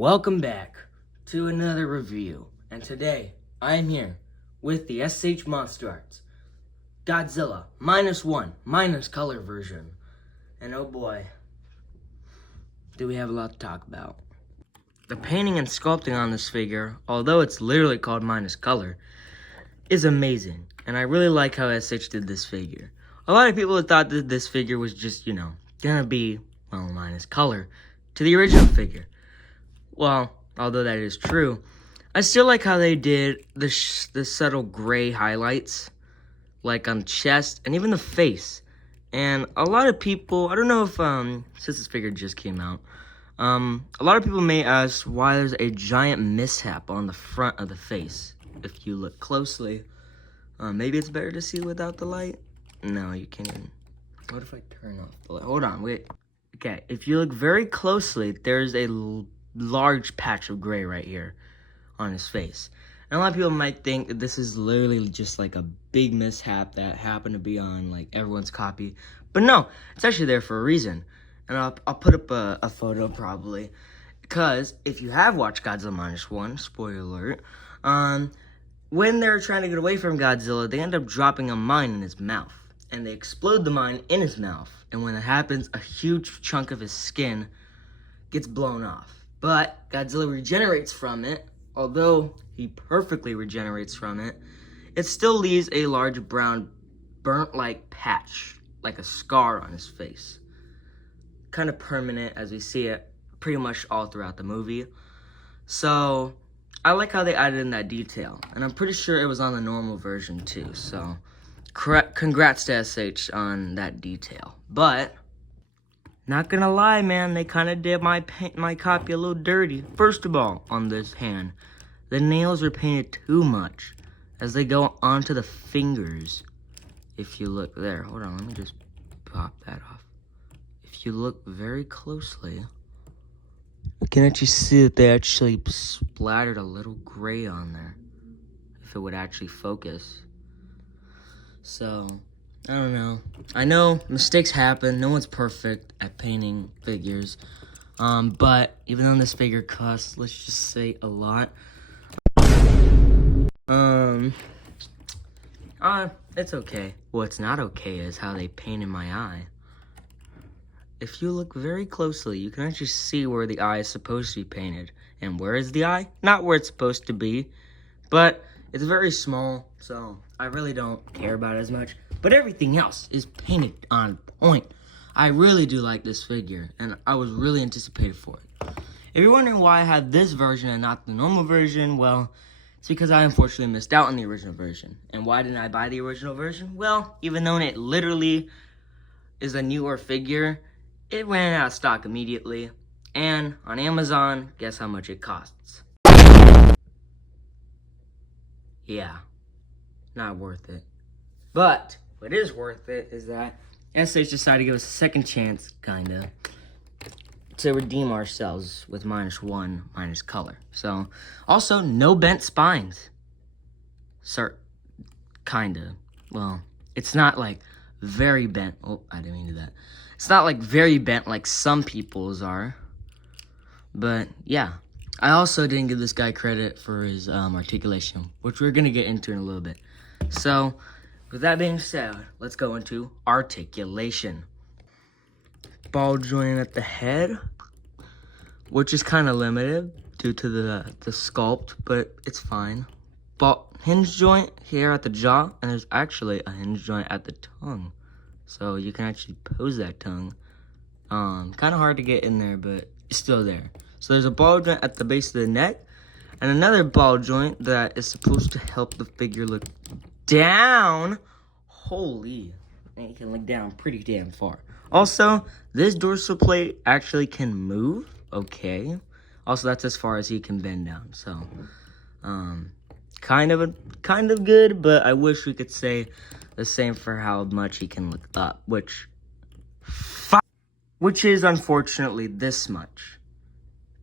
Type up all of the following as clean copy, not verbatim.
Welcome back to another review, and today I am here with the SH Monster Arts Godzilla -1 minus color version. And oh boy, do we have a lot to talk about. The painting and sculpting on this figure, although it's literally called minus color, is amazing, and I really like how SH did this figure. A lot of people had thought that this figure was just, gonna be, minus color to the original figure. Well, although that is true, I still like how they did the subtle gray highlights, like on the chest and even the face. And a lot of people, I don't know if, since this figure just came out, a lot of people may ask why there's a giant mishap on the front of the face. If you look closely, maybe it's better to see without the light. No, you can't even. What if I turn off the light? Hold on, wait. Okay, if you look very closely, there's a large patch of gray right here on his face. And a lot of people might think that this is literally just like a big mishap that happened to be on like everyone's copy. But no, it's actually there for a reason. And I'll put up a photo probably. Because if you have watched Godzilla -1, spoiler alert, when they're trying to get away from Godzilla, they end up dropping a mine in his mouth. And they explode the mine in his mouth. And when it happens, a huge chunk of his skin gets blown off. But Godzilla regenerates from it. Although he perfectly regenerates from it, it still leaves a large brown burnt-like patch, like a scar on his face. Kind of permanent, as we see it pretty much all throughout the movie. So I like how they added in that detail. And I'm pretty sure it was on the normal version too. So congrats to SH on that detail. But not gonna lie, man, they kind of did my copy a little dirty. First of all, on this hand, the nails are painted too much as they go onto the fingers. If you look there, hold on, let me just pop that off. If you look very closely, you can actually see that they actually splattered a little gray on there. If it would actually focus. So, I don't know. I know mistakes happen. No one's perfect at painting figures. But even though this figure costs, let's just say, a lot. It's okay. What's not okay is how they painted my eye. If you look very closely, you can actually see where the eye is supposed to be painted. And where is the eye? Not where it's supposed to be. But it's very small, so I really don't care about it as much. But everything else is painted on point. I really do like this figure, and I was really anticipated for it. If you're wondering why I have this version and not the normal version, well, it's because I unfortunately missed out on the original version. And why didn't I buy the original version? Well, even though it literally is a newer figure, it ran out of stock immediately. And on Amazon, guess how much it costs? Yeah, not worth it. But what is worth it is that SH decided to give us a second chance, kinda, to redeem ourselves with -1 minus color. So, also, no bent spines. Kinda. Well, it's not like very bent. Oh, I didn't mean to do that. It's not like very bent like some people's are. But, yeah. I also didn't give this guy credit for his articulation, which we're going to get into in a little bit. So, with that being said, let's go into articulation. Ball joint at the head, which is kind of limited due to the sculpt, but it's fine. Hinge joint here at the jaw, and there's actually a hinge joint at the tongue. So you can actually pose that tongue. Kind of hard to get in there, but it's still there. So there's a ball joint at the base of the neck, and another ball joint that is supposed to help the figure look down. Holy, man, you can look down pretty damn far. Also, this dorsal plate actually can move. Okay. Also, that's as far as he can bend down. So, kind of good, but I wish we could say the same for how much he can look up, which is unfortunately this much.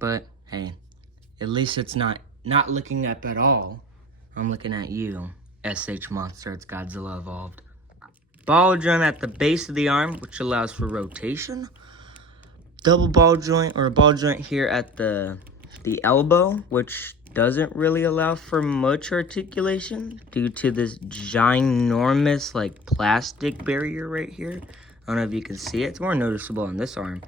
But hey, at least it's not looking up at all. I'm looking at you, SH Monster Arts Godzilla Evolved. Ball joint at the base of the arm, which allows for rotation. Double ball joint, or a ball joint here at the the elbow, which doesn't really allow for much articulation due to this ginormous like plastic barrier right here. I don't know if you can see it. It's more noticeable on this arm.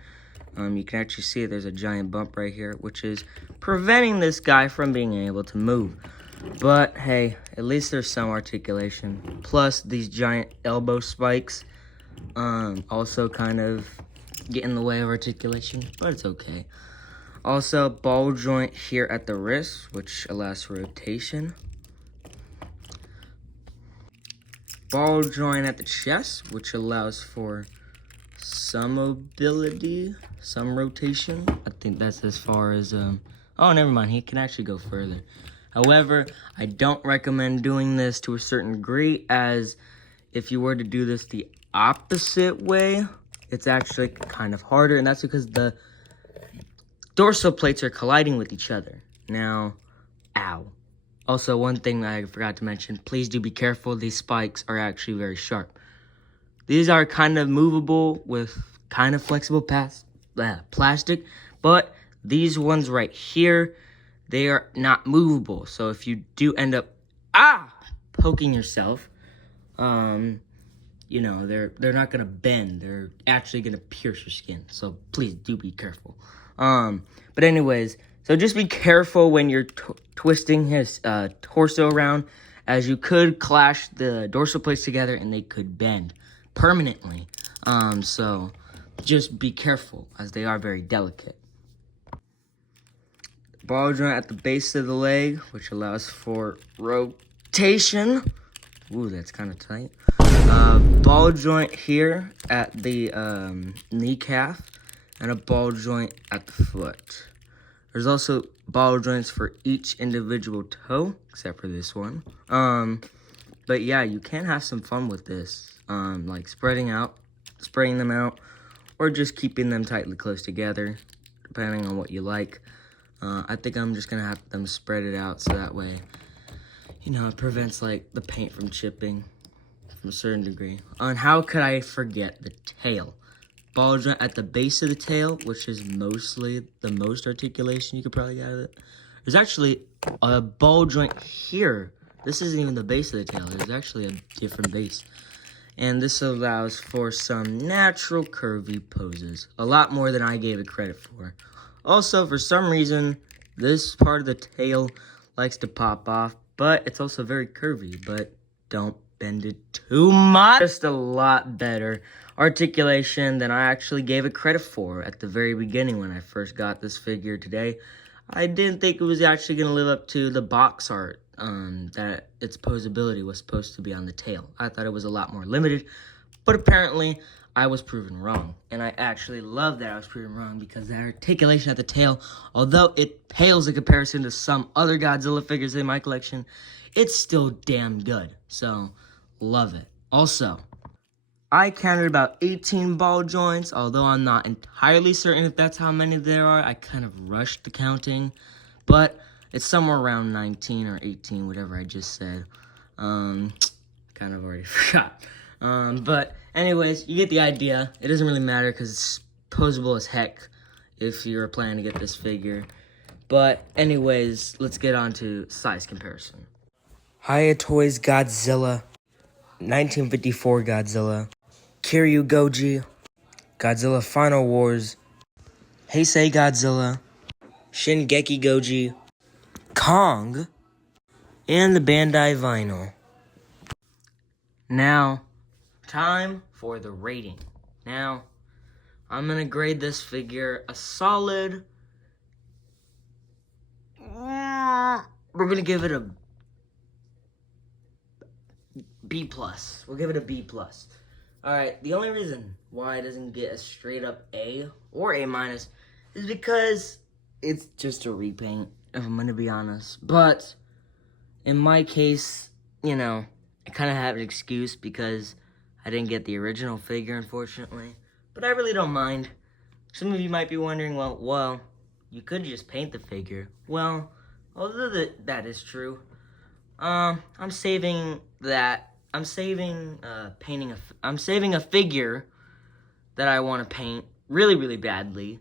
You can actually see it. There's a giant bump right here, which is preventing this guy from being able to move. But hey, at least there's some articulation. Plus these giant elbow spikes also kind of get in the way of articulation, but it's okay. Also, ball joint here at the wrist, which allows for rotation. Ball joint at the chest, which allows for some mobility, some rotation. I think that's as far as, oh, never mind. He can actually go further. However, I don't recommend doing this to a certain degree, as if you were to do this the opposite way, it's actually kind of harder, and that's because the dorsal plates are colliding with each other. Now, ow. Also, one thing that I forgot to mention, please do be careful. These spikes are actually very sharp. These are kind of movable with kind of flexible plastic, but these ones right here, they are not movable. So if you do end up poking yourself, you know, they're not gonna bend. They're actually gonna pierce your skin. So please do be careful. But anyways, so just be careful when you're twisting his torso around, as you could clash the dorsal plates together and they could bend permanently. So just be careful, as they are very delicate. Ball joint at the base of the leg, which allows for rotation. Ooh, that's kind of tight. Ball joint here at the knee calf, and a ball joint at the foot. There's also ball joints for each individual toe, except for this one. But yeah, you can have some fun with this, like spraying them out, or just keeping them tightly close together, depending on what you like. I think I'm just gonna have them spread it out, so that way, you know, it prevents like the paint from chipping from a certain degree. And how could I forget the tail? Ball joint at the base of the tail, which is mostly the most articulation you could probably get out of it. There's actually a ball joint here. This isn't even the base of the tail. There's actually a different base. And this allows for some natural curvy poses. A lot more than I gave it credit for. Also, for some reason, this part of the tail likes to pop off, but it's also very curvy, but don't bend it too much. Just a lot better articulation than I actually gave it credit for at the very beginning when I first got this figure today. I didn't think it was actually going to live up to the box art that its posability was supposed to be on the tail. I thought it was a lot more limited, but apparently I was proven wrong. And I actually love that I was proven wrong, because the articulation at the tail, although it pales in comparison to some other Godzilla figures in my collection, it's still damn good. So, love it. Also, I counted about 18 ball joints, although I'm not entirely certain if that's how many there are. I kind of rushed the counting, but it's somewhere around 19 or 18, whatever I just said. Kind of already forgot. But anyways, you get the idea. It doesn't really matter because it's posable as heck if you're planning to get this figure. But anyways, let's get on to size comparison. Hiya Toys Godzilla, 1954 Godzilla, Kiryu Goji, Godzilla Final Wars, Heisei Godzilla, Shingeki Goji, Kong, and the Bandai Vinyl. Now, time for the rating. Now, I'm going to grade this figure a solid... We're going to give it a B+. We'll give it a B+. Alright, the only reason why it doesn't get a straight up A or A- is because it's just a repaint, if I'm going to be honest. But, in my case, you know, I kind of have an excuse because I didn't get the original figure, unfortunately. But I really don't mind. Some of you might be wondering, well, you could just paint the figure. Well, although that is true, I'm saving that. I'm saving a figure that I want to paint really, really badly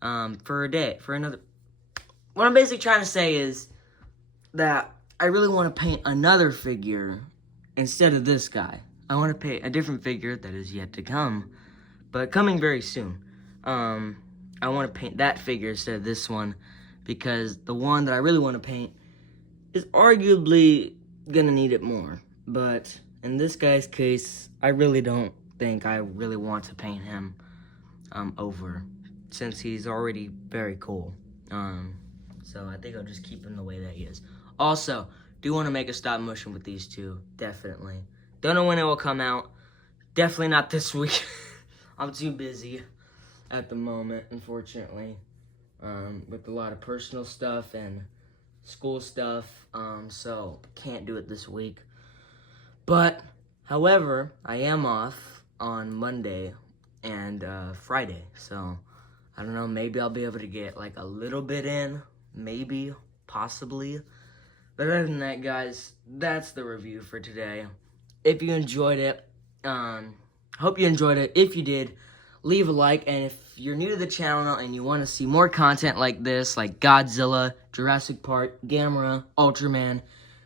for another what I'm basically trying to say is that I really want to paint another figure instead of this guy. I want to paint a different figure that is yet to come, but coming very soon. I want to paint that figure instead of this one, because the one that I really want to paint is arguably gonna need it more. But in this guy's case, I really don't think I really want to paint him over, since he's already very cool. So I think I'll just keep him the way that he is. Also, do want to make a stop motion with these two, definitely. Don't know when it will come out. Definitely not this week. I'm too busy at the moment, unfortunately, with a lot of personal stuff and school stuff, so can't do it this week. But, however, I am off on Monday and Friday, so I don't know, maybe I'll be able to get like a little bit in, maybe, possibly. But other than that, guys, that's the review for today. If you enjoyed it, hope you enjoyed it. If you did, leave a like, and if you're new to the channel and you want to see more content like this, like Godzilla, Jurassic Park, Gamera, Ultraman,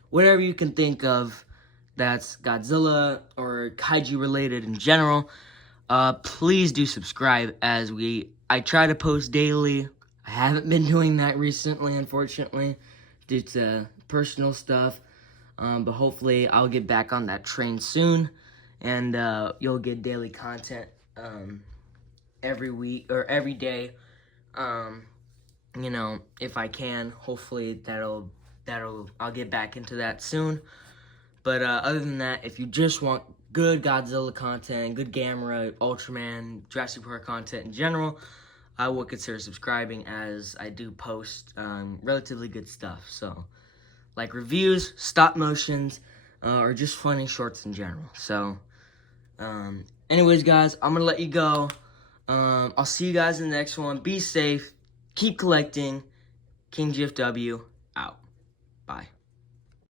whatever you can think of that's Godzilla or kaiju related in general, please do subscribe, as I try to post daily. I haven't been doing that recently, unfortunately, due to personal stuff, but hopefully I'll get back on that train soon, and you'll get daily content every week or every day, you know, if I can. Hopefully I'll get back into that soon. But other than that, if you just want good Godzilla content, good Gamera, Ultraman, Jurassic Park content in general, I will consider subscribing, as I do post relatively good stuff. So, like reviews, stop motions, or just funny shorts in general. So, anyways, guys, I'm going to let you go. I'll see you guys in the next one. Be safe. Keep collecting. King GFW, out.